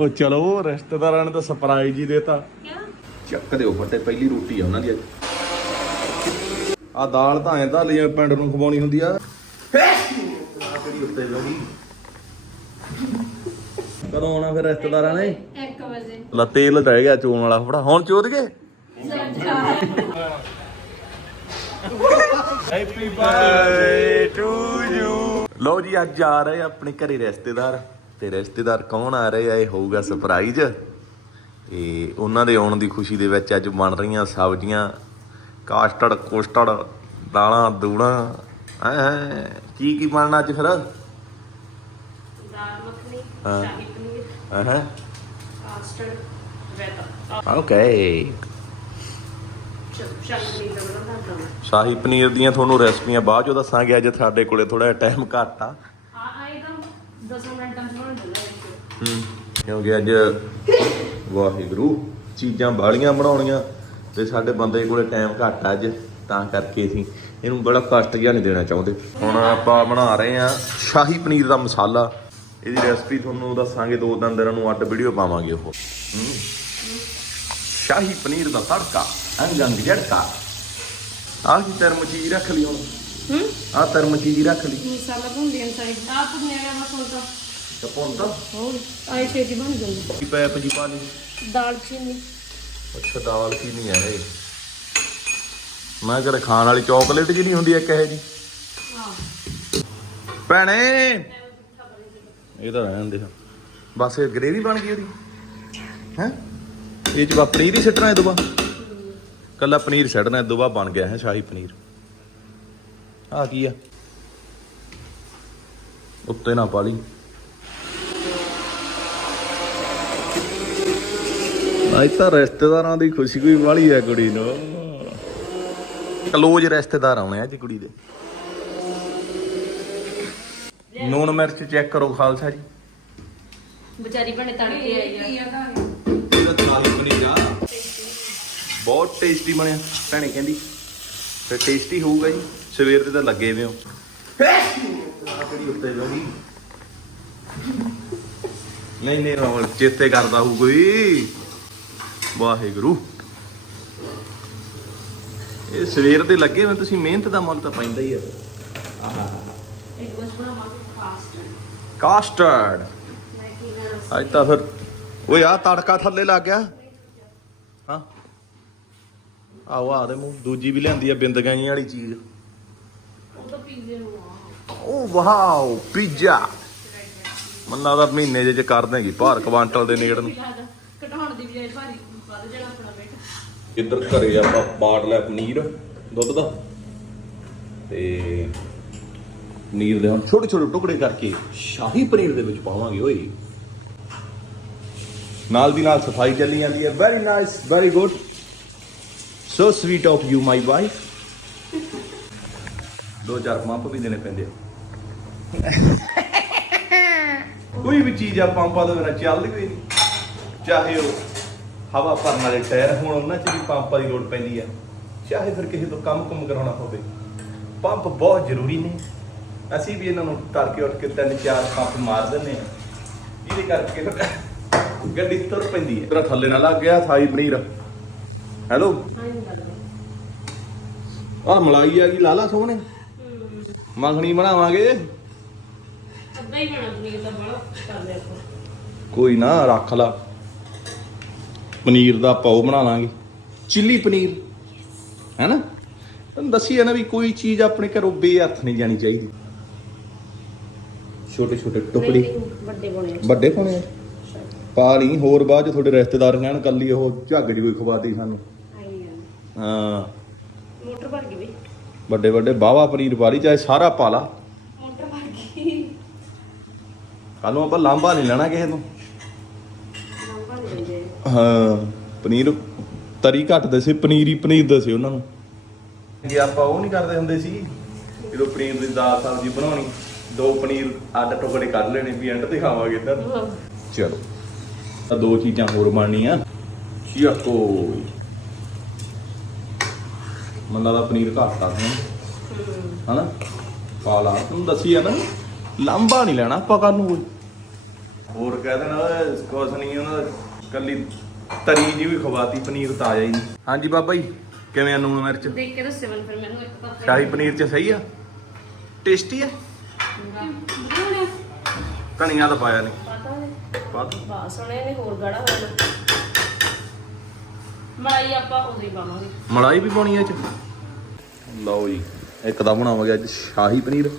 ਉਹ ਚਲੋ ਰਿਸ਼ਤੇਦਾਰਾਂ ਨੇ ਤਾਂ ਸਰਪ੍ਰਾਈਜ਼ ਹੀ ਦੇਤਾ। ਕਿਆ ਚੱਕ ਦਿਓ ਫੱਟੇ ਪਹਿਲੀ ਰੋਟੀ ਆ ਉਹਨਾਂ ਦੀ ਅੱਜ। ਆ ਦਾਲ ਤਾਂ ਐਂ ਤਾਂ ਲਈ ਪਿੰਡ ਨੂੰ ਖਵਾਉਣੀ ਹੁੰਦੀ ਆ। ਕਿਹੜੀ ਉੱਤੇ ਜੋਗੀ ਕਦੋਂ ਆਉਣਾ ਫਿਰ ਰਿਸ਼ਤੇਦਾਰਾਂ ਨੇ? 1 ਵਜੇ। ਲਾ ਤੇਲ ਰਹਿ ਗਿਆ ਚੋਣ ਵਾਲਾ ਫੜਾ। ਹੁਣ ਚੋਦ ਗਏ? ਹੈਪੀ ਬਰਥਡੇ ਟੂ ਯੂ ਲੋ ਜੀ ਅੱਜ ਆ ਰਹੇ ਆ ਆਪਣੇ ਘਰੇ ਰਿਸ਼ਤੇਦਾਰ। ਤੇ ਰਿਸ਼ਤੇਦਾਰ ਕੌਣ ਆ ਰਹੇ ਆ? ਇਹ ਹੋਊਗਾ ਸਰਪ੍ਰਾਈਜ਼ ਤੇ ਉਹਨਾਂ ਦੇ ਆਉਣ ਦੀ ਖੁਸ਼ੀ ਦੇ ਵਿੱਚ ਅੱਜ ਬਣ ਰਹੀਆਂ ਸਬਜ਼ੀਆਂ ਕਾਸਟਰਡ ਕੋਸਟਰਡ ਦਾਲਾਂ ਦੂਣਾ ਐ ਕੀ ਕੀ ਬਣਨਾ ਅੱਜ ਫਿਰ? ਦਾਲ ਮੱਖਣੀ ਹਾਂ। ਸ਼ਾਹੀ ਪਨੀਰ ਹਾਂ ਕਾਸਟਰਡ ਰੈਤਾ। ਓਕੇ ਸ਼ਾਹੀ ਪਨੀਰ ਦੀਆਂ ਤੁਹਾਨੂੰ ਰੈਸਪੀਆਂ ਬਾਅਦ ਚੋਂ ਦੱਸਾਂਗੇ ਅੱਜ ਸਾਡੇ ਕੋਲੇ ਥੋੜਾ ਟਾਈਮ ਘੱਟ ਆ। ਆ ਆਏ ਤਾਂ 10 ਮਿੰਟਾਂ ਹੈ ਹੂੰ ਕਿਉਂਕਿ ਅੱਜ ਵਾਹਿਗੁਰੂ ਚੀਜ਼ਾਂ ਬਾਲੀਆਂ ਬਣਾਉਣੀਆਂ ਤੇ ਸਾਡੇ ਬੰਦੇ ਕੋਲੇ ਟਾਈਮ ਘੱਟ ਆ ਅੱਜ ਤਾਂ ਕਰਕੇ ਅਸੀਂ ਇਹਨੂੰ ਬੜਾ ਕਸ਼ਟ ਜਿਹਾ ਨਹੀਂ ਦੇਣਾ ਚਾਹੁੰਦੇ। ਹੁਣ ਆਪਾਂ ਬਣਾ ਰਹੇ ਆ ਸ਼ਾਹੀ ਪਨੀਰ ਦਾ ਮਸਾਲਾ। ਇਹਦੀ ਰੈਸਪੀ ਤੁਹਾਨੂੰ ਦੱਸਾਂਗੇ ਦੋ ਦਿਨ ਦਿਨਾਂ ਨੂੰ ਅੱਡ ਵੀਡੀਓ ਪਾਵਾਂਗੇ ਉਹ। ਸ਼ਾਹੀ ਪਨੀਰ ਦਾ ਤੜਕਾ ਅੰਗ ਅੰਗ ਜੜਕਾ ਆਹ ਕੀ ਤਰਮ ਚੀਜ਼ ਰੱਖ ਲਈ ਹੁਣ? ਹੂੰ। ਆਹ ਤਰਮ ਚੀਜ਼ ਰੱਖ ਲਈ। ਮਸਾਲਾ ਭੁੰਨ ਦੇਣ ਸਾਈ ਆ ਭੁੰਨਿਆ ਗਿਆ ਮਸਾਲਾ। ਤਾਂ ਕਪੌਂਦਾ ਹੋਰ ਆਏ ਛੇਤੀ ਬਣ ਜਾਂਦਾ। ਕੀ ਪੈਪ ਜੀ ਪਾ ਲਈ? ਦਾਲ ਚੀਨੀ। ਅੱਛਾ ਦਾਲ ਕੀ ਨਹੀਂ ਹੈ ਇਹ। ਮੈਂ ਕਿਹਾ ਖਾਣ ਵਾਲੀ ਚਾਕਲੇਟ ਜੀ ਨਹੀਂ ਹੁੰਦੀ ਇੱਕ ਇਹ ਜੀ ਹਾਂ। ਭੈਣੇ! ਇਹ ਤਾਂ ਰਹਿਣ ਦੇ। ਬਸ ਇਹ ਗ੍ਰੇਵੀ ਬਣ ਗਈ ਉਹਦੀ। ਹੈ? ਇਹ ਚ ਬਾ ਪਨੀਰ ਹੀ ਛੱਡਣਾ ਇਹ ਕੱਲਾ ਪਨੀਰ ਛੱਡਣਾ ਇਹ ਬਾਅਦ ਬਣ ਗਿਆ ਹੈ ਸ਼ਾਹੀ ਪਨੀਰ। ਆ ਕੀ ਆ? ਉੱਤੇ ਨਾ ਪਾ ਲਈ। ਅੱਜ ਤਾਂ ਰਿਸ਼ਤੇਦਾਰਾਂ ਦੀ ਖੁਸ਼ੀ ਕੋਈ ਵਾਲੀ ਹੈ ਕੁੜੀ ਨੂੰ। ਕਲੋਜ ਰਿਸ਼ਤੇਦਾਰ ਆਉਣੇ ਆ ਜੀ ਕੁੜੀ ਦੇ। ਨੂਨ ਮਿਰਚ ਚੈੱਕ ਕਰੋ ਖਾਲਸਾ ਜੀ। ਵਿਚਾਰੀ ਬਣੇ ਤੜਕੇ ਆਈ ਆ। ਬਹੁਤ ਟੇਸਟੀ ਬਣਿਆ। ਭੈਣੇ ਕਹਿੰਦੀ ਫਿਰ ਟੇਸਟੀ ਹੋਊਗਾ ਜੀ। ਸਵੇਰ ਦੇ ਤਾਂ ਲੱਗੇ ਵੇ ਹੋ। ਨਹੀਂ ਨਹੀਂ ਰਾਵਲ ਚੇਤੇ ਕਰਦਾ ਹੋਊ ਕੋਈ। ਵਾਹਿਗੁਰੂ। ਇਹ ਸਵੇਰ ਦੇ ਲੱਗੇ ਵੇ ਤੁਸੀਂ ਮਿਹਨਤ ਦਾ ਮੁੱਲ ਤਾਂ ਪੈਂਦਾ ਹੀ ਆ। ਕਾਸਟਰਡ ਅੱਜ ਤਾਂ ਫਿਰ ਓਏ ਆ ਤੜਕਾ ਥੱਲੇ ਲੱਗ ਗਿਆ। ਹਾਂ। ਆਓ ਆ ਦੇ ਮੂੰਹ। ਦੂਜੀ ਵੀ ਲਿਆਂਦੀ ਆ ਬਿੰਦ ਗਾਈਆਂ ਵਾਲੀ ਚੀਜ਼। ਉਹ ਤਾਂ ਪੀਜ਼ੇ ਓ ਵਾਓ ਪੀਜ਼ਾ। ਮੰਨਾ ਦਾ ਮਹੀਨੇ ਜੇ ਚ ਕਰ ਦੇਗੀ ਭਾਰ ਕੁਆਂਟਲ ਦੇ ਨੇੜ ਨੂੰ ਘਟਾਉਣ ਦੀ ਬਜਾਏ ਭਾਰੀ। ਵੱਧ ਜਾਣਾ ਆਪਣਾ ਵੇਟ ਇੱਧਰ ਘਰੇ ਆਪਾਂ ਬਾੜ ਲਿਆ ਪਨੀਰ, ਦੁੱਧ ਦਾ। ਤੇ ਪਨੀਰ ਦੇ ਹੁਣ ਛੋਟੇ ਛੋਟੇ ਟੁਕੜੇ ਕਰਕੇ ਸ਼ਾਹੀ ਪਨੀਰ ਦੇ ਵਿੱਚ ਪਾਵਾਂਗੇ, ਓਏ। ਨਾਲ ਦੀ ਨਾਲ ਸਫ਼ਾਈ ਚੱਲੀ ਜਾਂਦੀ ਹੈ। Very nice very good so sweet of you my wife ਦੋ ਚਾਰ ਪੰਪ ਵੀ ਦੇਣੇ ਪੈਂਦੇ ਆ। ਕੋਈ ਵੀ ਚੀਜ਼ ਆ, ਪੰਪਾਂ ਦੇ ਬਿਨਾਂ ਚੱਲਦੀ ਕੋਈ ਨਹੀਂ। ਚਾਹੇ ਉਹ ਹਵਾ ਭਰਨ ਵਾਲੇ ਟਾਇਰ ਹੁਣ ਉਹਨਾਂ 'ਚ ਵੀ ਪੰਪਾਂ ਦੀ ਲੋੜ ਪੈਂਦੀ ਆ। ਚਾਹੇ ਫਿਰ ਕਿਸੇ ਤੋਂ ਕੰਮ ਕੁਮ ਕਰਾਉਣਾ ਹੋਵੇ। ਪੰਪ ਬਹੁਤ ਜ਼ਰੂਰੀ ਨੇ। ਅਸੀਂ ਵੀ ਇਹਨਾਂ ਨੂੰ ਕਰਕੇ ਉੱਠ ਕੇ ਤਿੰਨ ਚਾਰ ਪੰਪ ਮਾਰ ਦਿੰਦੇ ਆ ਜਿਹਦੇ ਕਰਕੇ ਫਿਰ ਗੱਡੀ ਤੁਰ ਪੈਂਦੀ ਹੈ। ਤੇਰਾ ਥੱਲੇ ਨਾ ਲੱਗ ਗਿਆ ਸਾਈ ਪਨੀਰ। ਹੈਲੋ? ਆਹ ਮਲਾਈ ਆ ਗਈ ਲਾਲਾ ਸੋਹਣੇ। ਮੱਖਣੀ ਬਣਾਵਾਂਗੇ। ਅੱਧਾ ਹੀ ਬਣਾ ਪਨੀਰ ਦਾ ਬੜਾ ਕਰ ਲਿਆ ਆਪਾਂ ਕੋਈ ਨਾ ਰੱਖ ਲਾ। ਪਨੀਰ ਦਾ ਪਾਉ ਬਣਾ ਲਾਂਗੇ। ਚਿੱਲੀ ਪਨੀਰ। ਹੈਨਾ? ਤੁਹਾਨੂੰ ਦੱਸੀ ਹੈ ਨਾ ਵੀ ਕੋਈ ਚੀਜ਼ ਆਪਣੇ ਘਰੋਂ ਬੇਅਰਥ ਨਹੀਂ ਜਾਣੀ ਚਾਹੀਦੀ। ਛੋਟੇ ਛੋਟੇ ਟੁਕੜੇ। ਨਹੀਂ, ਨਹੀਂ, ਵੱਡੇ ਬਣੇ। ਵੱਡੇ ਪਾਉਣੇ ਪਾ ਲਈ ਹੋਰ ਬਾਅਦ ਚ ਤੁਹਾਡੇ ਰਿਸ਼ਤੇਦਾਰ ਕਹਿਣ ਕੱਲੀ ਉਹ ਝੱਗ ਜੀ ਕੋਈ ਖਵਾਤੀ ਸਾਨੂੰ। ਆਈ ਆ। ਹਾਂ। ਮੋਟਰ ਭਰ ਗਈ ਵੀ ਵੱਡੇ ਵੱਡੇ ਬਾਵਾ ਪਨੀਰ ਪਾ ਲਈ ਚਾਹੇ ਸਾਰਾ ਪਾ ਲਾ। ਮੋਟਰ ਭਰ ਗਈ। ਕੱਲ ਨੂੰ ਆਪਾਂ ਲਾਂਬਾ ਨਹੀਂ ਲੈਣਾ ਕਿਸੇ ਤੋਂ। ਦਿੰਦੇ ਹਾਂ ਪਨੀਰ ਤਰੀ ਘੱਟਦੇ ਸੀ ਪਨੀਰ ਪਨੀਰ ਦੇ ਸੀ ਉਹਨਾਂ ਨੂੰ। ਜੇ ਆਪਾਂ ਉਹ ਨਹੀਂ ਕਰਦੇ ਹੁੰਦੇ ਸੀ ਜਦੋਂ ਪਨੀਰ ਦੀ ਦਾਲ ਸਬਜ਼ੀ ਬਣਾਉਣੀ ਦੋ ਪਨੀਰ ਅੱਡ ਟੁਕੜੇ ਕੱਢ ਲੈਣੇ ਵੀ ਐਂਡ ਤੇ ਖਾਵਾਂਗੇ ਤਾਂ ਚਲੋ ਤਾਂ ਦੋ ਚੀਜ਼ਾਂ ਹੋਰ ਬਣਨੀਆਂ। ਚੀਕੋ ਮੰਨਾ ਦਾ ਪਨੀਰ ਘੱਟ ਆ ਹਨਾ? ਪਾ ਲਾ ਤੂੰ ਦੱਸੀ ਆ ਨਾ ਲੰਬਾ ਨਹੀਂ ਲੈਣਾ ਆਪਾਂ ਕੱਲ ਨੂੰ ਹੋਰ ਕਹਿ ਦੇਣਾ ਕੁਛ ਨਹੀਂ ਉਹਨਾਂ ਦਾ ਕੱਲੀ ਤਰੀ ਜੀ ਵੀ ਖਵਾਤੀ ਪਨੀਰ ਤਾਜ਼ਾ ਹੀ ਹਾਂਜੀ ਬਾਬਾ ਜੀ ਕਿਵੇਂ ਆ ਨੂਣ ਮਿਰਚ? ਦੇਖ ਕੇ ਦੱਸੇ ਮੈਨੂੰ ਫਿਰ ਮੈਨੂੰ ਇੱਕ ਤਾਂ ਸ਼ਾਹੀ ਪਨੀਰ ਚ ਸਹੀ ਆ? ਟੇਸਟੀ ਆ? ਧਨੀਆ ਤਾਂ ਪਾਇਆ ਨਹੀਂ ਪਤਾ ਨਹੀਂ ਬਾਸ ਹੁਣੇ ਨੇ ਹੋਰ ਗੜਾ ਹੋਇਆ ਮਲਾਈ ਆਪਾਂ ਉਦੋਂ ਹੀ ਪਾਵਾਂਗੇ। ਮਲਾਈ ਵੀ ਪਾਉਣੀ ਆ ਇਹ ਚ? ਲਓ ਜੀ ਇੱਕ ਤਾਂ ਬਣਾਵਾਂਗੇ ਅੱਜ ਸ਼ਾਹੀ ਪਨੀਰ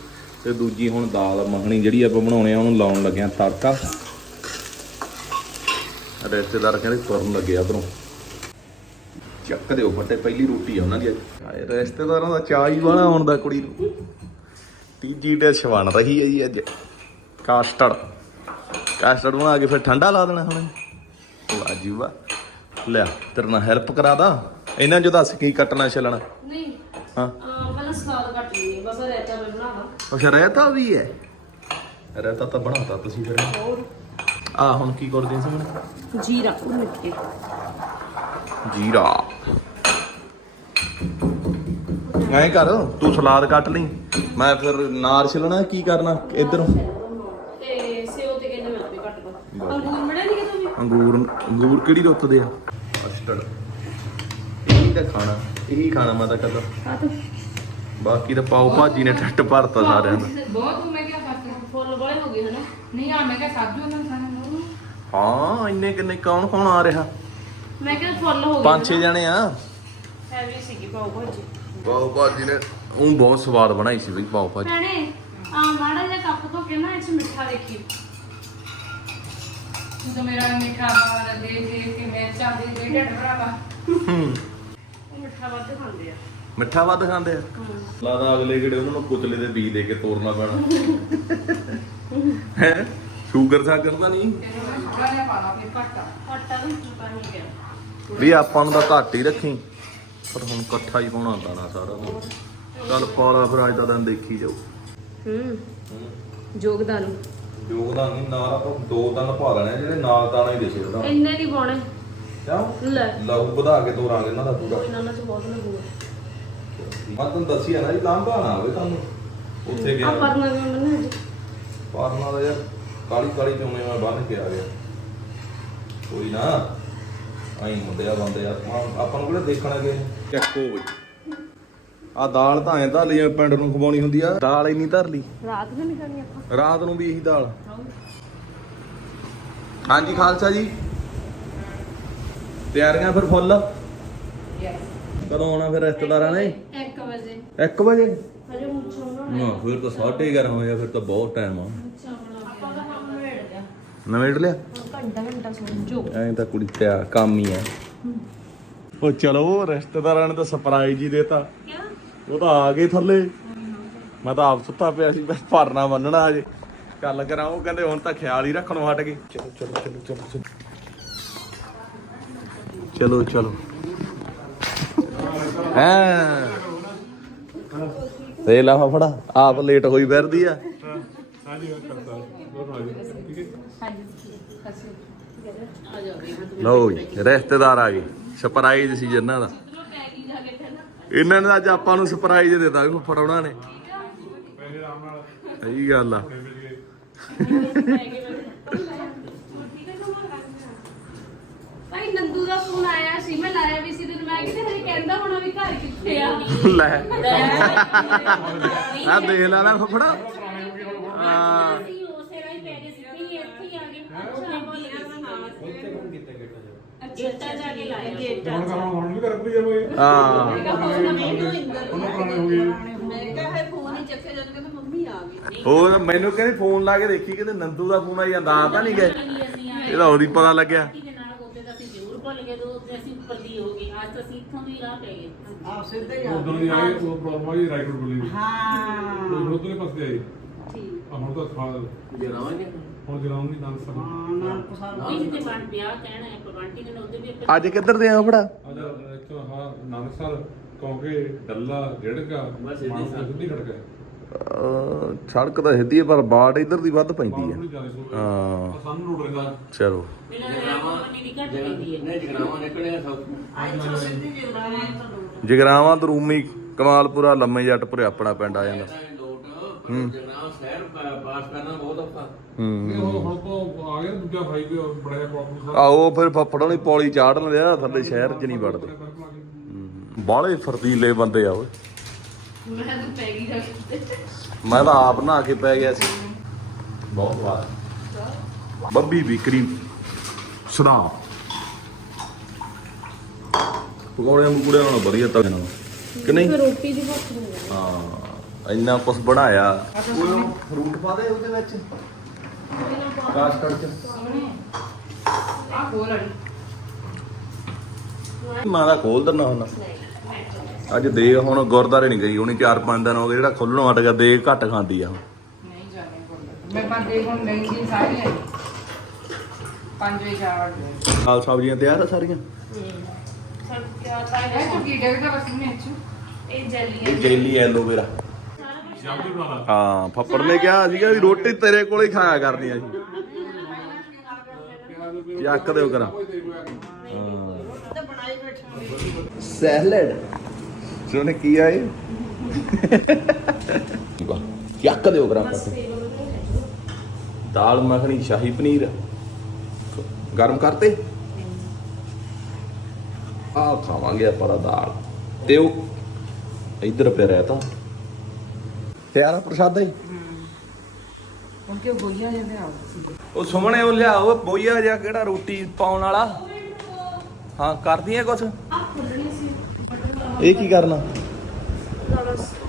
ਤੇ ਦੂਜੀ ਹੁਣ ਦਾਲ ਮੱਖਣੀ ਜਿਹੜੀ ਆਪਾਂ ਬਣਾਉਣੇ ਆ ਉਹਨੂੰ ਲਾਉਣ ਲੱਗੇ ਆ ਤੜਕਾ। ਰਿਸ਼ਤੇਦਾਰ ਕਹਿੰਦੇ ਤੁਰਨ ਲੱਗੇ ਆ ਉਧਰੋਂ। ਚੱਕ ਦਿਓ ਫੱਟੇ ਪਹਿਲੀ ਰੋਟੀ ਆ ਉਹਨਾਂ ਦੀ। ਹਾਏ ਰਿਸ਼ਤੇਦਾਰਾਂ ਦਾ ਚਾਹ ਹੀ ਵਾਲਾ ਆਉਣ ਦਾ ਕੁੜੀ ਨੂੰ। ਤੀਜੀ ਡਿਸ਼ ਬਣ ਰਹੀ ਹੈ ਜੀ ਅੱਜ। ਕਾਸਟਰਡ ਕਾਸਟਰਡ ਬਣਾ ਕੇ ਫਿਰ ਠੰਡਾ ਲਾ ਦੇਣਾ ਹੁਣ। ਵਾਹ ਜੀ ਵਾਹ। ਲੈ ਤੇਰੇ ਨਾਲ ਹੈਲਪ ਕਰਾ ਦਾਂ। ਇਹਨਾਂ ਚੋਂ ਦੱਸ ਕੀ ਕੱਟਣਾ ਛਿਲਣਾ? ਨਹੀਂ। ਹਾਂ। ਪਹਿਲਾਂ ਸਲਾਦ ਕੱਟ ਲਈ ਬਸ ਰਹਿਤਾ ਮੈਂ ਬਣਾਵਾਂ। ਅੱਛਾ ਰਹਿਤਾ ਵੀ ਹੈ? ਰਹਿਤਾ ਤਾਂ ਬਣਾਤਾ ਤੁਸੀਂ ਫਿਰ। ਹੋਰ? ਆ ਹੁਣ ਕੀ ਕਰਦੇ ਸੀ ਮੈਨੂੰ? ਜੀਰਾ ਭੁੰਨ ਕੇ ਜੀਰਾ। ਐਂ ਕਰ ਤੂੰ ਸਲਾਦ ਕੱਟ ਲਈ। ਮੈਂ ਫਿਰ ਨਾਰ ਛਿਲਣਾ ਕੀ ਕਰਨਾ ਇਧਰੋਂ? ਤੇ ਸੇਓ ਤੇ ਕਹਿੰਦੇ ਮੈਂ ਵੀ ਕੱਟ ਦੋ ਅੰਗੂਰ ਮੜਿਆ ਨਹੀਂ ਕਿਤੋਂ ਵੀ? ਅੰਗੂਰ ਅੰਗੂਰ ਕਿਹੜੀ ਰੁੱਤ ਦੇ ਆ? ਕਸਟਰਡ ਇਹੀ ਤਾਂ ਖਾਣਾ ਇਹੀ ਖਾਣਾ ਮੈਂ ਤਾਂ ਕਦੋਂ ਆ ਬਾਕੀ ਤਾਂ ਪਾਓ ਭਾਜੀ ਨੇ ਟੱਟ ਭਰਤਾ ਸਾਰਿਆਂ ਦਾ। ਬਹੁਤ ਮੈਂ ਕਿਹਾ ਫੁੱਲ ਬੜੇ ਹੋ ਗਏ ਹਨਾ। ਨਹੀਂ ਆ ਮੈਂ ਕਿਹਾ ਸਾਜੂ ਉਹਨਾਂ ਹਾਂ ਇੰਨੇ ਕਿੰਨੇ ਕੌਣ ਕੌਣ ਆ ਰਿਹਾ? ਮੈਂ ਕਿਹਾ ਫੁੱਲ ਹੋ ਗਏ ਪੰਜ ਛੇ ਜਣੇ ਆ। ਹੈਵੀ ਸੀਗੀ ਪਾਉ ਭਾਜੀ। ਪਾਓ ਭਾਜੀ ਨੇ ਉਹ ਬਹੁਤ ਸਵਾਦ ਬਣਾਈ ਸੀ ਬਈ ਪਾਓ ਭਾਜੀ। ਭੈਣੇ ਆ ਮਾੜਾ ਜਿਹਾ ਕੱਪ ਤੋਂ ਕੇ ਨਾ ਇਹ ਚ ਮਿੱਠਾ ਦੇਖੀ। ਤੂੰ ਤਾਂ ਮੇਰਾ ਮਿੱਠਾ ਵਾਲਾ ਦੇ ਦੇ ਕੇ ਮੈਂ ਚਾਹਦੀ ਦੇ ਢੱਡ ਭਰਾਵਾ। ਹੂੰ। ਮਿੱਠਾ ਵੱਧ ਖਾਂਦੇ ਆ। ਮਿੱਠਾ ਵੱਧ ਖਾਂਦੇ ਆ? ਲਾਦਾ ਅਗਲੇ ਕਿਹੜੇ ਉਹਨਾਂ ਨੂੰ ਕੁਚਲੇ ਦੇ ਬੀਜ ਦੇ ਕੇ ਤੋੜਨਾ ਪੈਣਾ। ਹੈ? ਸ਼ੂਗਰ ਸਾਗਰ ਤਾਂ ਨਹੀਂ? ਨੇ ਵੀ ਆਪਾਂ ਨੂੰ ਤਾਂ ਘੱਟ ਹੀ ਰੱਖੀ। ਪਰ ਹੁਣ ਇਕੱਠਾ ਹੀ ਪਾਉਣਾ ਪੈਣਾ ਸਾਰਾ ਚੱਲ ਪਾਲਾ ਫਿਰ ਅੱਜ ਦਾ ਦਿਨ ਦੇਖੀ ਜਾਓ। ਹੂੰ। ਯੋਗਦਾਨ। ਯੋਗਦਾਨ ਨਹੀਂ ਨਾਲ ਆਪਾਂ ਦੋ ਦਿਨ ਪਾ ਲੈਣੇ ਆ, ਜਿਹੜੇ ਨਾਲ ਦਾਣਾ ਹੀ ਦੇਸੇ ਉਹਦਾ ਇੰਨੇ ਨਹੀਂ ਪਾਉਣੇ। ਕਿਉਂ? ਲੈ। ਲਹੂ ਵਧਾ ਕੇ ਤੋਰਾਂਗੇ ਇਹਨਾਂ ਦਾ ਪੂਰਾ। ਕੋਈ ਨਾ ਨਾ ਚ ਬਹੁਤ ਲੱਗੂਗਾ ਮੈਂ ਤੁਹਾਨੂੰ ਦੱਸਿਆ ਨਾ ਜੀ ਲਾਂਭਾ ਨਾ ਹੋਵੇ ਤੁਹਾਨੂੰ। ਉੱਥੇ ਆ ਗਿਆ ਪਰਨਾ ਵੀ ਮੰਨਣਾ ਜੀ ਪਾਰਨਾ ਦਾ ਯਾਰ ਕਾਲੀ ਕਾਲੀ ਚੋਣੇ ਮੈਂ ਬੰਨ ਕੇ ਆ ਗਿਆ। ਕੋਈ ਨਾ ਆਈ ਮੁੰਡਿਆ ਬੰਦੇ ਯਾਰ ਆਪਾਂ- ਆਪਾਂ ਨੂੰ ਕਿਹੜਾ ਦੇਖਣਾ ਕਿ ਚੱਕੋ ਬਈ। ਆ ਦਾਲ ਤਾਂ ਐਂ ਧਰ ਲਈ ਜਿਵੇਂ ਪਿੰਡ ਨੂੰ ਖਵਾਉਣੀ ਹੁੰਦੀ ਆ। ਦਾਲ ਇੰਨੀ ਧਰ ਲਈ। ਰਾਤ ਨੂੰ ਨਹੀਂ ਕਰਨੀ ਆਪਾਂ। ਰਾਤ ਨੂੰ ਵੀ ਇਹੀ ਦਾਲ। ਹਾਂਜੀ ਖਾਲਸਾ ਜੀ। ਤਿਆਰੀਆਂ ਫਿਰ ਫੁੱਲ? ਕਦੋਂ ਆਉਣਾ ਫਿਰ ਰਿਸ਼ਤੇਦਾਰਾਂ ਨੇ? 1 ਵਜੇ। 1 ਵਜੇ? ਹਜੇ ਮੁੱਛੋਂ ਨਾ ਨਾ ਫਿਰ ਤਾਂ 11:30 ਹੋਇਆ ਫਿਰ ਤਾਂ ਬਹੁਤ ਟਾਈਮ ਆ। ਵੇੜ ਲਿਆ ਨਵੇੜ ਲਿਆ? ਘੰਟਾ ਘੰਟਾ ਸੌਂ ਜੋ ਐਂ ਤਾਂ ਕੁੜੀ ਤੇ ਕੰਮ ਹੀ ਆ ਉਹ ਚਲੋ ਰਿਸ਼ਤੇਦਾਰਾਂ ਨੇ ਤਾਂ ਸਰਪ੍ਰਾਈਜ਼ ਹੀ ਦੇਤਾ। ਕਿਆ? ਉਹ ਤਾਂ ਆ ਗਏ ਥੱਲੇ। ਮੈਂ ਤਾਂ ਆਪ ਸੁੱਤਾ ਪਿਆ ਸੀ ਬਸ ਭਰਨਾ ਬੰਨਣਾ ਹਜੇ। ਗੱਲ ਕਰਾਂ ਉਹ ਕਹਿੰਦੇ ਹੁਣ ਤਾਂ ਖਿਆਲ ਹੀ ਰੱਖਣੋਂ ਹਟ ਗਏ। ਚਲੋ ਚਲੋ ਚਲੋ ਚਲੋ ਚਲੋ। ਚਲੋ ਚਲੋ। ਹਾਂ? ਤੇ ਲਾ ਫੜਾ ਆਪ ਲੇਟ ਹੋਈ ਫਿਰਦੀ ਆ। ਆ ਜਾਓ ਵੀ ਲਓ ਜੀ ਰਿਸ਼ਤੇਦਾਰ ਆ ਗਏ। ਸਰਪ੍ਰਾਈਜ਼ ਸੀ ਜਿੰਨਾਂ ਦਾ। ਇਹਨਾਂ ਨੇ ਅੱਜ ਆਪਾਂ ਨੂੰ ਸਰਪ੍ਰਾਈਜ਼ ਦਿੱਤਾ ਵੀ ਫੁੱਫੜ ਉਹਨਾਂ ਨੇ। ਸਹੀ ਗੱਲ ਆ। ਭਾਈ ਨੰਦੂ ਦਾ ਫੋਨ ਆਇਆ ਸੀ ਮੈਂ ਲਾਇਆ ਵੀ ਸੀ ਤੇ ਮੈਂ ਕਿਤੇ ਹਰੇ ਕਹਿੰਦਾ ਹੋਣਾ ਵੀ ਘਰ ਕਿੱਥੇ ਆ। ਲੈ। ਆ ਦੇਖ ਲੈ ਨਾ ਫੁੱਫੜਾ। ਹਾਂ ਅਸੀਂ ਉਸੇ ਰਾਹੀਂ ਪੈ ਗਏ ਸੀ ਨਹੀਂ ਇੱਥੇ ਹੀ ਆ ਗਏ ਅੱਛਾ ਅੱਛਾ ਜਾ ਕੇ ਲਾਇਆ ਗੇਟਾ ਹੁਣ ਕੰਮ ਹੁਣ ਵੀ ਕਰ ਪਈ ਜਾਵੇ ਹਾਂ। ਮੈਂ ਕਿਹਾ ਹੈ ਫੋਨ ਹੀ ਚੱਕੇ ਜਾਂਦੇ ਤੇ ਮੰਮੀ ਆ ਗਈ ਉਹ ਮੈਨੂੰ ਕਹਿੰਦੀ ਫੋਨ ਲਾ ਕੇ ਦੇਖੀ ਕਿਤੇ ਨੰਦੂ ਦਾ ਫੋਨ ਆਈ ਜਾਂਦਾ। ਆ ਤਾਂ ਨਹੀਂ ਗਏ। ਇਹਦਾ ਉਹਦੀ ਪਤਾ ਲੱਗਿਆ। ਦੇ ਨਾਲ ਉਹਦੇ ਤਾਂ ਅਸੀਂ ਜ਼ਰੂਰ ਭੁੱਲ ਗਏ ਦੋ ਅਸੀਂ ਉੱਪਰ ਦੀ ਹੋ ਗਏ। ਅੱਜ ਤਾਂ ਅਸੀਂ ਇੱਥੋਂ ਦੀ ਰਾਹ ਪੈ ਗਏ। ਆ ਸਿੱਧੇ ਹੀ ਆ ਉਦੋਂ ਦੀ ਉਹ ਪ੍ਰੋਬਲਮ ਆਈ ਰਾਈਟ ਰੋਡ ਬੋਲੀ ਹਾਂ। ਉਹ ਉਧਰਲੇ ਪਾਸੇ ਆਈ ਠੀਕ। ਆ ਹੁਣ ਤਾਂ ਖਾ ਹੁਣ ਜਰਾਉਂ ਨਹੀਂ ਦੰਦ ਸਭ ਨਾਲ ਪਸੰਦ ਉਹ ਜਿੱਤੇ ਬਣ ਵਿਆਹ ਕਹਿਣਾ ਹੈ ਪਗੰਟੀ ਨੇ ਉਹਦੇ ਵੀ ਆਪਾਂ ਅੱਜ ਕਿੱਧਰ ਦੇ ਆ ਫੜਾ ਅੱਜ ਇੱਥੋਂ ਹਾਂ ਨਾਨਕਸਰ ਕੌਂਕੇ ਡੱਲਾ ਜਿਹੜਕਾ ਮਾਨਸਾ ਸਿੱਧੀ ਖੜਕਾ ਸੜਕ ਤਾਂ ਸਿੱਧੀ ਹੈ ਪਰ ਬਾੜ ਇਧਰ ਦੀ ਵੱਧ ਪੈਂਦੀ ਹੈ। ਹਾਂ। ਸਾਨੂੰ ਰੋਡ ਰਹਿੰਦਾ ਚਲੋ ਮੇਰਾ ਘੱਟ ਪੈਂਦੀ ਹੈ ਸਿੱਧੀ ਜਿਗਰਾਵਾਂ ਜਗਰਾਵਾਂ ਦਰੂਮੀ ਕਮਾਲਪੁਰਾ ਲੰਮੇ ਜੱਟਪੁਰੇ ਆਪਣਾ ਪਿੰਡ ਆ ਜਾਂਦਾ। ਹੂੰ। ਜਗਰਾਮ ਸ਼ਹਿਰ ਪਾ- ਪਾਸ ਕਰਨਾ ਬਹੁਤ ਔਖਾ। ਇਹ ਹੂੰ ਹੁਣ ਹੁਣ ਤੋਂ ਆ ਗਿਆ ਨਾ ਦੂਜਾ ਭਾਈ ਵੀ ਬੜਾ ਜਿਹਾ ਪ੍ਰੋਬਲਮ ਆਓ ਫਿਰ ਫੱਫੜੋਂ ਦੀ ਪੌਲੀ ਚਾੜ ਲੈਂਦੇ ਆ ਥੱਲੇ ਸ਼ਹਿਰ 'ਚ ਨਹੀਂ ਵੜਦੇ। ਬਾਹਲੇ ਫਰਦੀਲੇ ਬੰਦੇ ਆ ਓਏ। ਮੈਂ ਤਾਂ ਪੈ ਗਈ ਰੱਖ ਮੈਂ ਤਾਂ ਆਪ ਨਹਾ ਕੇ ਪੈ ਗਿਆ ਸੀ। ਬਹੁਤ ਵਾਰ ਬੱਬੀ ਵਿਕਰੀ ਸੁਣਾ ਪਕੌੜਿਆਂ ਪਕੌੜਿਆਂ ਨਾਲ ਵਧੀਆ ਤਾਂ ਇਹਨਾਂ ਕਿ ਨਹੀਂ? ਰੋਟੀ ਦੀ ਭੁੱਖ ਹਾਂ। ਇੰਨਾ ਕੁਝ ਬਣਾਇਆ। ਫਰੂਟ ਪਾ ਦੇ ਉਹਦੇ ਵਿੱਚ। ਕਾਸ਼ ਆ ਖੋਲ ਅੜੀ ਮਾਂ ਦਾ ਖੋਲ ਦਿੰਦਾ ਹੁਣ ਅੱਜ ਦੇ ਹੁਣ ਗੁਰਦਾਰੇ ਨਹੀਂ ਗਈ ਉਹਨੇ 4-5 ਦਿਨ ਹੋ ਗਏ ਜਿਹੜਾ ਖੋਲਣੋਂ ਹਟ ਗਿਆ ਦੇ ਘੱਟ ਖਾਂਦੀ ਆ। ਨਹੀਂ ਜਾਣੇ ਕੋਲ ਮੈਂ ਬੰਦੇ ਹੁਣ ਨਹੀਂ ਜੀ ਸਾਰੀ ਆਈ ਪੰਜ ਜਾਵੜ ਗਏ ਨਾਲ ਸਬਜ਼ੀਆਂ ਤਿਆਰ ਆ ਸਾਰੀਆਂ? ਸਭ ਕਿਆ ਤਾਂ ਇਹ ਚੁੱਕੀ ਡੇਗਦਾ ਬਸ ਮੈਂ ਚ ਇਹ ਜੈਲੀਆਂ ਇਹ ਜੈਲੀ ਐਲੋਵੇਰਾ ਹਾਂ ਫੱਪੜ ਨੇ ਕਿਹਾ ਸੀਗਾ ਵੀ ਰੋਟੀ ਤੇਰੇ ਕੋਲੇ ਹੀ ਖਾਇਆ ਕਰਨੀ ਆ ਜੀ ਚੱਕ ਦਿਓ ਕਰਾਂ ਸੈਲਡ। ਸੋਨੇ ਕੀ ਆਏ ਵਾਹ ਚੱਕ ਦਿਓ ਕਰਾਂ ਦਾਲ ਮੱਖਣੀ ਸ਼ਾਹੀ ਪਨੀਰ। ਗਰਮ ਕਰਤੇ? ਆ ਖਾਵਾਂਗੇ ਆਪਾਂ ਦਾਲ। ਤੇ ਉਹ ਇੱਧਰ ਪਿਆ ਰਹਿ ਤਾਂ ਪਿਆਰਾ ਪ੍ਰਸ਼ਾਦਾ ਹੀ? ਹੁਣ ਕਿ ਗੋਈਆਂ ਜਾਂਦੇ ਆ ਉਹ ਸੁਮਣੇ ਉਹ ਲਿਆਓ ਬੋਈਆ ਜਾਂ ਕਿਹੜਾ ਰੋਟੀ ਪਾਉਣ ਵਾਲਾ? ਹਾਂ ਕਰਦੀਆਂ ਕੁਛ? ਆ ਖੁੱਲਣੀ ਸੀ ਇਹ ਕੀ ਕਰਨਾ?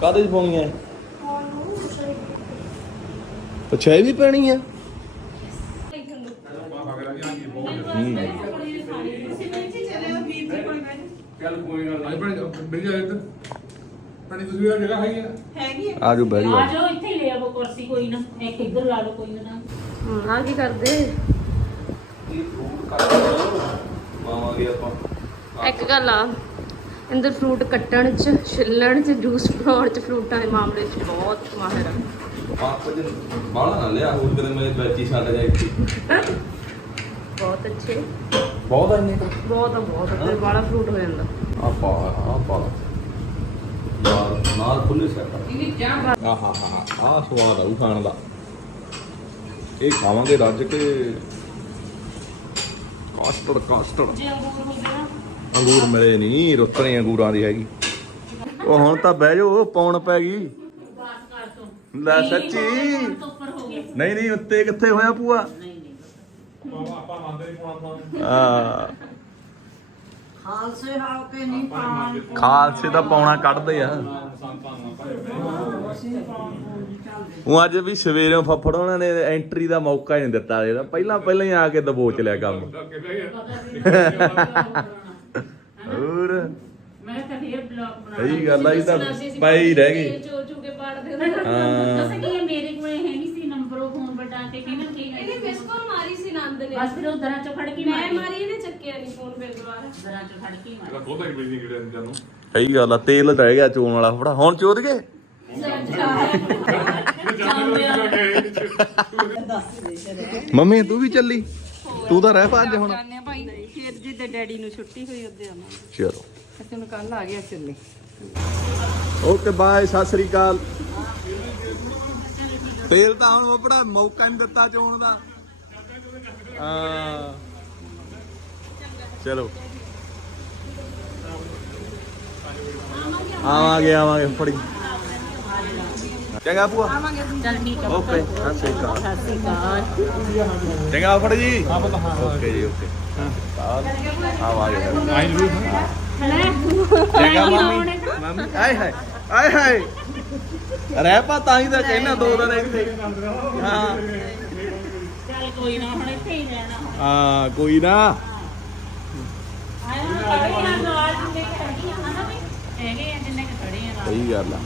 ਕਾਹਦੇ ਚ ਪਾਉਣੀਆਂ ਇਹ? ਅੱਛਾ ਇਹ ਵੀ ਪੈਣੀ ਆ? ਚੱਲ ਕੋਈ ਗੱਲ ਨਹੀਂ ਬਣ ਮਿਲ ਜਾਏ ਇੱਧਰ। ਪਾਣੀ ਤੁਸੀਂ ਵੀ ਜਗ੍ਹਾ ਹੈਗੀ ਆ। ਹੈਗੀ ਆ। ਆਜੋ ਬਹਿ ਆ ਜਾਓ। ਜਾਓ ਇੱਥੇ ਲੈ ਆਵੋ ਕੁਰਸੀ ਕੋਈ ਨਾ। ਇੱਕ ਇੱਧਰ ਲਾ ਲਓ ਕੋਈ ਨਾ। ਹਾਂ ਆ ਕੀ ਕਰਦੇ? ਮਾਵਾਂਗੇ ਆਪਾਂ। ਇੱਕ ਗੱਲ ਆ ਇੰਦਰ ਫਰੂਟ ਕੱਟਣ ਚ ਛਿੱਲਣ ਚ ਜੂਸ ਬਣਾਉਣ ਚ ਫਰੂਟਾਂ ਦੇ ਮਾਮਲੇ ਚ ਬਹੁਤ ਮਾਹਿਰ ਆ। ਪਾਪ ਜੀ ਬਾਹਲਾ ਨਾ ਲਿਆ ਹੋਰ ਕਦੇ ਮੈਂ ਬੈਚੀ ਛੱਡ ਜਾ ਇੱਥੇ। ਬਹੁਤ ਅੱਛੇ। ਬਹੁਤ ਇੰਨੇ। ਕੁ ਬਹੁਤ ਆ ਬਹੁਤ ਤੇ ਬੜਾ ਫਰੂਟ ਹੋ ਜਾਂਦਾ। ਆ ਪਾ ਆ ਪਾ ਯਾਰ ਨਾਲ ਖੁੱਲੇ ਸੈਟ ਇਹਨੇ ਕਿਆ ਬਾਤ ਆ ਹਾ ਹਾ ਆ ਸਵਾਦ ਆਉ ਖਾਣ ਦਾ। ਇਹ ਖਾਵਾਂਗੇ ਰੱਜ ਕੇ। ਕਾਸਟਰ ਕਾਸਟਰ ਜੇ ਅੰਗੂਰ ਹੁੰਦੇ ਨਾ। ਅੰਗੂਰ ਮਿਲੇ ਨਹੀਂ ਰੁੱਤਣੇ ਅੰਗੂਰਾਂ ਦੀ ਹੈਗੀ। ਉਹ ਹੁਣ ਤਾਂ ਬਹਿ ਜਾਓ ਪੌਣ ਪੈ ਗਈ। ਲੈ ਨਹੀਂ, ਸੱਚੀ। ਨਹੀਂ ਨਹੀਂ ਉੱਤੇ ਕਿੱਥੇ ਹੋਇਆ ਪੂਆ ਨਹੀਂ ਨਹੀਂ। ਆਪਾਂ ਆਪਾਂ ਮੰਨਦੇ ਨਹੀਂ ਪਾਉਣਾ ਆ ਖਾਲਸੇ ਹਾਲ ਕੇ ਨਹੀਂ ਪਾਣ ਖਾਲਸੇ ਦਾ ਪੌਣਾ ਕੱਢਦੇ ਆ। ਉਹ ਅੱਜ ਵੀ ਸਵੇਰੇ ਫੱਫੜ ਉਹਨਾਂ ਨੇ ਐਂਟਰੀ ਦਾ ਮੌਕਾ ਹੀ ਨਹੀਂ ਦਿੱਤਾ। ਇਹਦਾ ਪਹਿਲਾਂ ਪਹਿਲਾਂ ਹੀ ਆ ਕੇ ਦਬੋਚ ਲਿਆ ਕੰਮ। ਹੋਰ? ਮੈਂ ਤਾਂ ਫੇਰ ਬਲੌਗ ਬਣਾ ਸਹੀ ਗੱਲ ਆ ਇਹ ਤਾਂ ਪਈ ਹੀ ਰਹਿ ਗਈ ਚੋ ਚੋ ਕੇ ਪਾੜਦੇ ਹਾਂ। ਦੱਸ ਕੀ ਮੇਰੇ ਕੋਲੇ ਹੈ ਨਹੀਂ ਸੀ ਨੰਬਰ ਉਹ ਫੋਨ ਬਟਾ ਤੇ ਕਿਹਨੇ ਕੀ ਇਹਨੇ ਮਿਸ ਕਾਲ ਮਾਰੀ ਸੀ ਨੰਦ ਨੇ। ਬਸ ਫਿਰ ਉਹ ਦਰਾਂ ਚ ਫੜ ਕੇ ਮੈਂ ਮਾਰੀ। ਮਾਰੀ ਇਹਨੇ ਚੱਕਿਆ ਨਹੀਂ ਫੋਨ ਫਿਰ ਦੁਬਾਰਾ। ਦਰਾਂ ਚ ਫੜ ਕੇ ਮਾਰੀ। ਇਹਦਾ ਬਹੁਤਾ ਹੀ ਬਿਜਲੀ ਕਿਹੜੇ ਅੰਦਰ ਨੂੰ। ਸਹੀ ਗੱਲ ਆ ਤੇਲ ਰਹਿ ਗਿਆ ਚੋਣ ਵਾਲਾ। ਫੜਾ ਹੁਣ ਚੋਦ ਗਏ? ਮੰਮੀ ਤੂੰ ਵੀ ਚੱਲੀ? ਤੂੰ ਤਾਂ ਰਹਿ ਪਾ ਅੱਜ ਹੁਣ। ਜਾਣੇ ਭਾਈ। ਫਿਰ ਜਿੱਦੇ ਡੈਡੀ ਨੂੰ ਛੁੱਟੀ ਹੋਈ ਉਹਦੇ ਆਉਣਾ। ਚਲੋ। ਤੈਨੂੰ ਕੱਲ ਆ ਗਿਆ ਚੱਲੇ। ਓਕੇ ਬਾਏ ਸਤਿ ਸ੍ਰੀ ਅਕਾਲ। ਤੇਲ ਤਾਂ ਹੁਣ ਆਪਣਾ ਮੌਕਾ ਨਹੀਂ ਦਿੱਤਾ ਚੋਣ ਦਾ। ਹਾਂ। ਚਲੋ। ਆਵਾਂਗੇ ਆਵਾਂਗੇ ਫੜੀ। ਚੰਗਾ ਭੂਆ। ਚੱਲ ਠੀਕ ਆ ਓਕੇ ਸਤਿ ਸ੍ਰੀ ਅਕਾਲ। ਸਤਿ ਸ਼੍ਰੀ ਅਕਾਲ। ਚੰਗਾ ਫੜ ਜੀ। ਓਕੇ ਜੀ ਓਕੇ ਆਵਾਂਗੇ ਚੰਗਾ ਮੰਮੀ। ਮੰਮੀ ਆਏ ਹਾਏ ਆਏ ਹਾਏ। ਰਹਿ ਪਾ ਤਾਂ ਹੀ ਤਾਂ ਕਹਿਣਾ ਦੋ ਦਿਨ ਇੱਥੇ। ਹਾਂ। ਚੱਲ ਕੋਈ ਨਾ ਹੁਣ ਇੱਥੇ ਹੀ ਰਹਿਣਾ। ਹੁਣ ਹਾਂ ਕੋਈ ਨਾ। ਸਹੀ ਗੱਲ ਆ।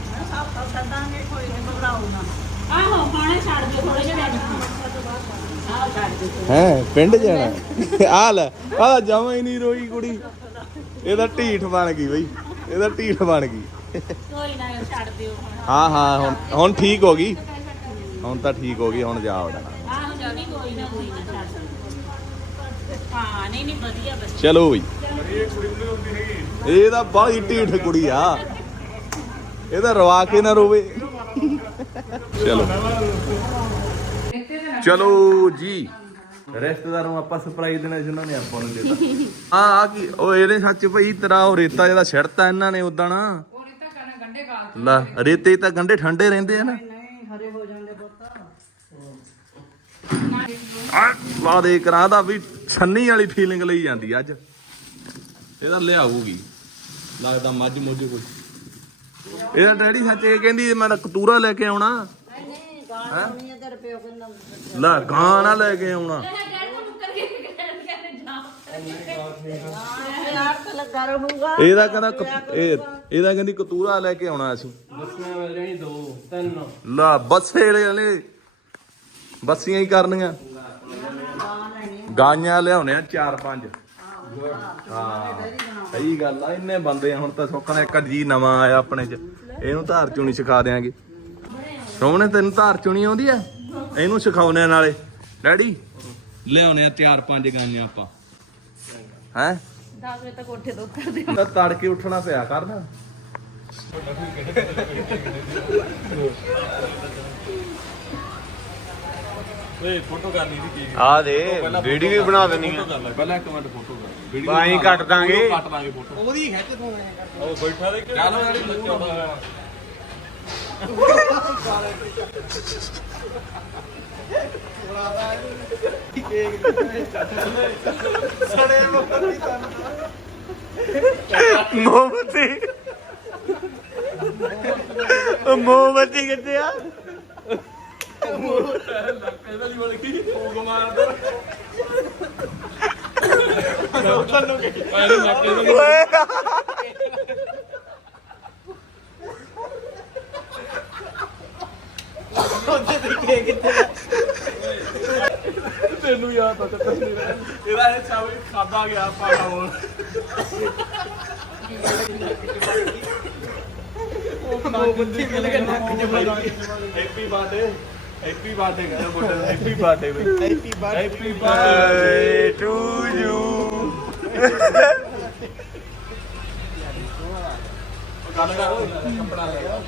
ਆਹੋ ਪਾਣੇ ਛੱਡ ਦਿਓ ਥੋੜੇ ਜਿਹੇ ਰਹਿ ਆਹ ਛੱਡ ਦਿਓ। ਹੈ ਪਿੰਡ ਜਾਣਾ। ਆ ਲੈ ਆ ਜਮਾ ਹੀ ਨਹੀਂ ਰੋਈ ਕੁੜੀ। ਇਹਦਾ ਢੀਠ ਬਣ ਗਈ ਬਈ ਇਹਦਾ ਢੀਠ ਬਣ ਗਈ। ਕੋਈ ਨਾ ਛੱਡ ਦਿਓ ਹੁਣ। ਹਾਂ ਹਾਂ ਹੁਣ ਹੁਣ ਠੀਕ ਹੋ ਗਈ। ਹੁਣ ਤਾਂ ਠੀਕ ਹੋ ਗਈ ਹੁਣ ਜਾ ਆਹੋ ਨਹੀਂ ਕੋਈ ਨਾ ਕੋਈ। ਨਾ ਦਿਓ ਹਾਂ ਨਹੀਂ ਨਹੀਂ ਵਧੀਆ ਬੱਚੇ ਚਲੋ ਬਈ। ਇਹ ਇਹ ਤਾਂ ਬਾਹਲੀ ਢੀਠ ਕੁੜੀ ਆ। ਇਹਦਾ ਰਵਾ ਕੇ ਨਾ ਰੋਵੇ। ਚਲੋ। ਚਲੋ ਜੀ। ਰਿਸ਼ਤੇਦਾਰਾਂ ਨੂੰ ਆਪਾਂ ਸਰਪ੍ਰਾਈਜ਼ ਦੇਣਾ ਸੀ ਉਹਨਾਂ ਨੇ ਆਪਾਂ ਨੂੰ ਦੇਤਾ। ਆ ਆ ਕੀ? ਉਹ ਇਹਨੇ ਸੱਚ ਭਈ ਤੇਰਾ ਉਹ ਰੇਤਾ ਜਿਹੜਾ ਛੜਤਾ ਇਹਨਾਂ ਨੇ ਉਦਾਂ ਨਾ। ਉਹ ਗੰਡੇ ਲੈ ਰੇਤੇ ਤਾਂ ਗੰਡੇ ਠੰਡੇ ਰਹਿੰਦੇ ਆ ਨਾ। ਨਹੀਂ ਹਰੇ ਹੋ ਜਾਂਦੇ ਪੁੱਤ ਆ ਲਾ ਦੇ ਕਰਾਂ ਦਾ ਵੀ। ਸੰਨੀ ਵਾਲੀ ਫੀਲਿੰਗ ਲਈ ਜਾਂਦੀ ਅੱਜ। ਇਹਦਾ ਲਿਆਊਗੀ। ਲੱਗਦਾ ਮੱਝ ਮੁੱਝ ਕੋਈ। ਇਹਦਾ ਡੈਡੀ ਸੱਚ ਇਹ ਕਹਿੰਦੀ ਮੈਂ ਕਤੂਰਾ ਲੈ ਕੇ ਆਉਣਾ। ਨਹੀਂ ਨਹੀਂ ਗਾਣਾ ਲੈ ਗਾਂ ਨਾ ਲੈ ਕੇ ਆਉਣਾ। ਇਹਦਾ ਕਹਿੰਦਾ ਕ- ਇਹ ਇਹਦਾ ਕਹਿੰਦੀ ਕਤੂਰਾ ਲੈ ਕੇ ਆਉਣਾ ਅਸੀਂ। ਬੱਸੀਆਂ ਮਿਲ ਜਾਣੀ ਦੋ ਤਿੰਨ। ਲਾ ਬੱਸੇ ਲੈ ਬੱਸੀਆਂ ਹੀ ਕਰਨੀਆਂ। ਗਾਈਆਂ ਲਿਆਉਣੇ ਆ ਚਾਰ ਪੰਜ। ਹਾਂ ਸਹੀ ਗੱਲ ਆ। ਇੰਨੇ ਬੰਦੇ ਆ ਹੁਣ ਤਾਂ ਨੇ ਇੱਕ ਜੀ ਨਵਾਂ ਆਇਆ ਆਪਣੇ ਚ। ਇਹਨੂੰ ਧਾਰ ਚੁਣੀ ਸਿਖਾ ਦੇਾਂਗੇ ਸੋਹਣੇ ਤੈਨੂੰ ਧਾਰ ਚੁਣੀ ਆਉਂਦੀ ਆ? ਇਹਨੂੰ ਸਿਖਾਉਣੇ ਆ ਨਾਲੇ। ਡੈਡੀ ਲਿਆਉਣੇ ਆ ਚਾਰ ਪੰਜ ਗਾਈਆਂ ਆਪਾਂ। ਹੈ? 10 ਵਜੇ ਤੱਕ ਕਰਦੇ ਤਾਂ ਤੜਕੇ ਉੱਠਣਾ ਪਿਆ ਕਰਨਾ। ਓਏ ਫੋਟੋ ਕਰਨੀ ਸੀ ਕੀ ਆ ਦੇ ਵੀਡੀਓ ਵੀ ਬਣਾ ਦੇਣੀ ਆ। ਪਹਿਲਾਂ ਇੱਕ ਮਿੰਟ ਫੋਟੋ ਕਰ। ਵੀਡੀਓ ਬਾਈ ਕੱਟ ਦਾਂਗੇ। ਕੱਟ ਦਾਂਗੇ ਫੋਟੋ ਉਹਦੀ ਖਿੱਚ ਤੂੰ ਉਹ ਬੈਠਾ ਦੇ ਚਲੋ ਯਾਰ ਲੱਗੇ ਆਉਂਦਾ ਹੋਇਆ ਮੋਮਬਤੀ। ਉਹ ਮੋਮਬਤੀ ਕਿੱਥੇ ਆ? ਇਹਦਾ ਲਈ ਬਣ ਗਈ ਉਹ ਮਾਰਦਾ ਪੈਰੇ ਨੱਕੇ ਦੇ ਓਏ ਤੈਨੂੰ ਯਾਦ ਆ ਤੇ ਇਹਦਾ ਇਹ ਚਾਵੀ ਖਾਦਾ ਗਿਆ ਪਾਗਾ ਹੁਣ ਬੱਤੀ ਮਿਲ ਕੇ ਨੱਕ ਚ ਹੈਪੀ ਬਰਥਡੇ ਹੈਪੀ ਬਰਥਡੇ ਕਹਿੰਦਾ ਬੋਟਲ ਹੈਪੀ ਬਰਥਡੇ ਬਈ। Happy birthday happy birthday to you ਗੱਲ ਕਰ ਕੱਪੜਾ ਲੈ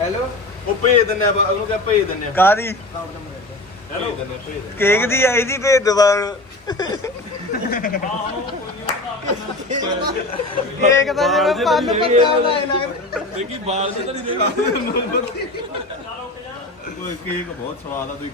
ਹੈਲੋ ਉਹ ਭੇਜ ਦਿੰਨੇ ਆ ਉਹਨੂੰ ਕਿਹਾ ਭੇਜ ਦਿੰਨੇ ਆ। ਕਾਦੀ ਹੈਲੋ ਕੇਕ ਦੀ ਆਈ ਦੀ ਭੇਜ ਦਵਾ ਕੇਕ ਦਾ ਜਿਹੜਾ ਪੰਨ ਪੱਤਾ ਹੁੰਦਾ ਲੱਗਦਾ। ਦੇਖੀ ਬਾਲ ਤੇ ਤਾਂ ਨਹੀਂ ਦੇ ਓਏ ਕੇਕ ਬਹੁਤ ਸਵਾਦ ਆ ਤੁਸੀਂ